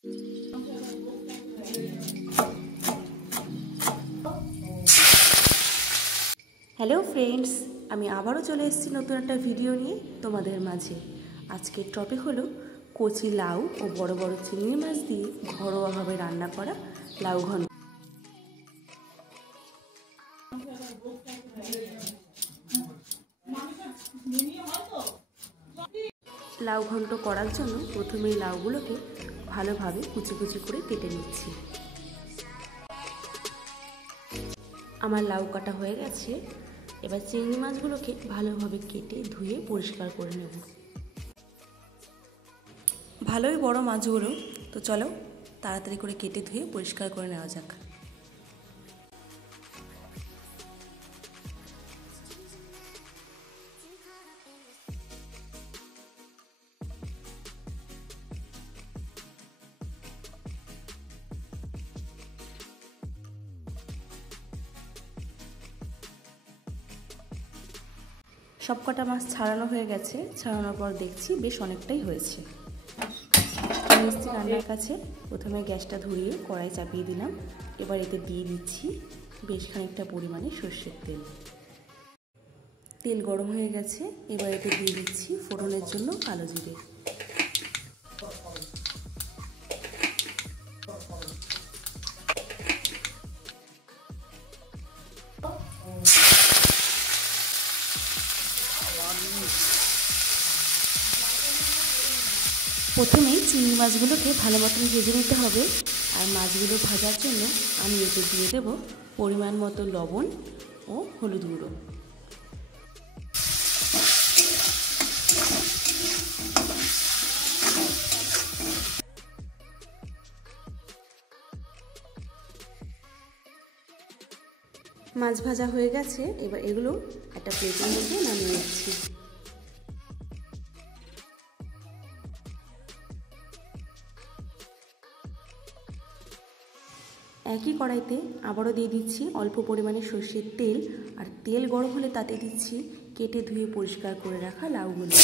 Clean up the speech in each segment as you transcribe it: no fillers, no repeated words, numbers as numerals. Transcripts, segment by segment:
Hello friends, আমি আবারও চলে এসেছি নতুন একটা ভিডিও নিয়ে তোমাদের মাঝে। আজকের টপিক হলো কচি লাউ ও বড় বড় চিংড়ি মাছ দিয়ে ঘরোয়াভাবে রান্না করা লাউ ঘন্ট। লাউ ঘন্ট করার জন্য প্রথমেই লাউগুলোকে ভালোভাবে কুচি কুচি করে কেটে নিচ্ছি। আমার লাউ কাটা হয়ে গেছে। এবার চিংড়ি মাছগুলোকে ভালোভাবে কেটে ধুয়ে পরিষ্কার করে নেব। ভালোই বড় মাছগুলো, তো চলো তাড়াতাড়ি করে কেটে ধুয়ে পরিষ্কার করে নেওয়া যাক। সব কটা মাছ ছাড়ানো হয়ে গেছে। ছাড়ানোর পর দেখছি বেশ অনেকটাই হয়েছে। মিষ্টি রান্নার কাছে প্রথমে গ্যাসটা ধরিয়ে কড়াই চাপিয়ে দিলাম। এবার এতে দিয়ে দিচ্ছি বেশ খানিকটা পরিমাণে সর্ষের তেল। তেল গরম হয়ে গেছে। এবার এতে দিয়ে দিচ্ছি ফোড়নের জন্য কালো জিরে। প্রথমেই চিংড়ি মাছগুলোকে ভালো মতন ভেজে নিতে হবে। আর মাছগুলো ভাজার জন্য আমি এতে দিয়ে দেব পরিমাণ মতো লবণ ও হলুদ গুঁড়ো। মাছ ভাজা হয়ে গেছে। এবার এগুলো একটা প্লেটের মধ্যে নামিয়ে নিচ্ছি। একই কড়াইতে আবারও দিয়ে দিচ্ছি অল্প পরিমাণে সর্ষের তেল। আর তেল গরম হলে তাতে দিচ্ছি কেটে ধুয়ে পরিষ্কার করে রাখা লাউগুলো।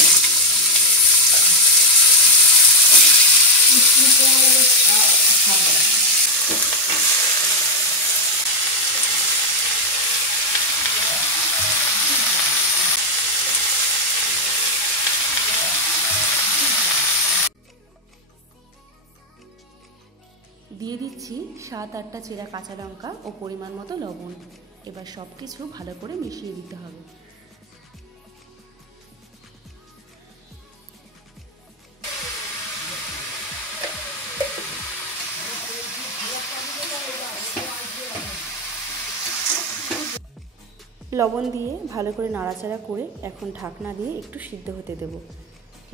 দিয়ে দিচ্ছি 7-8টা চেরা কাঁচা লঙ্কা ও পরিমাণ মতো লবণ। এবার সব কিছু ভালো করে মিশিয়ে দিতে হবে। লবণ দিয়ে ভালো করে নাড়াচাড়া করে এখন ঢাকনা দিয়ে একটু সিদ্ধ হতে দেব।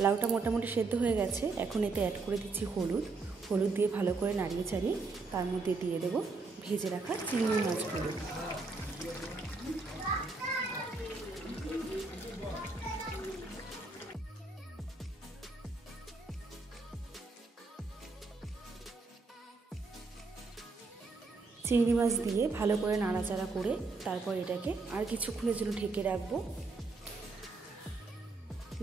লাউটা মোটামুটি সেদ্ধ হয়ে গেছে। এখন এতে অ্যাড করে দিচ্ছি হলুদ। হলুদ দিয়ে ভালো করে নাড়িয়ে চাড়িয়ে তার মধ্যে দিয়ে দেব ভেজে রাখা চিংড়ি মাছগুলো। চিংড়ি মাছ দিয়ে ভালো করে নাড়াচাড়া করে তারপর এটাকে আর কিছুক্ষণের জন্য ঢেকে রাখবো।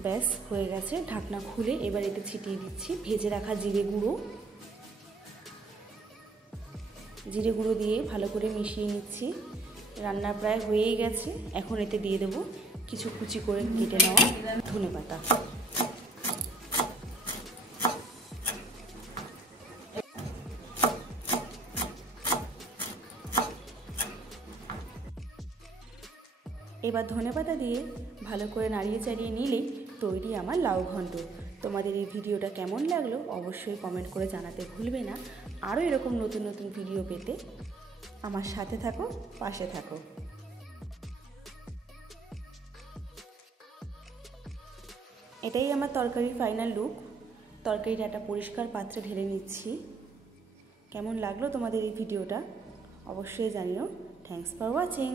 ব্যাস হয়ে গেছে। ঢাকনা খুলে এবার এতে ছিটিয়ে দিচ্ছি ভেজে রাখা জিরে গুঁড়ো। জিরে গুঁড়ো দিয়ে ভালো করে মিশিয়ে নিচ্ছি। রান্না প্রায় হয়েই গেছে। এখন এতে দিয়ে দেব কিছু কুচি করে কেটে নেওয়া ধনেপাতা। এবার ধনেপাতা দিয়ে ভালো করে নাড়িয়ে চাড়িয়ে নিলেই তৈরি আমার লাউ ঘন্ট। তোমাদের এই ভিডিওটা কেমন লাগলো অবশ্যই কমেন্ট করে জানাতে ভুলবে না। আরও এরকম নতুন নতুন ভিডিও পেতে আমার সাথে থাকো, পাশে থাকো। এটাই আমার তরকারির ফাইনাল লুক। তরকারিটা একটা পরিষ্কার পাত্রে ঢেলে নিচ্ছি। কেমন লাগলো তোমাদের এই ভিডিওটা অবশ্যই জানিও। Thanks for watching.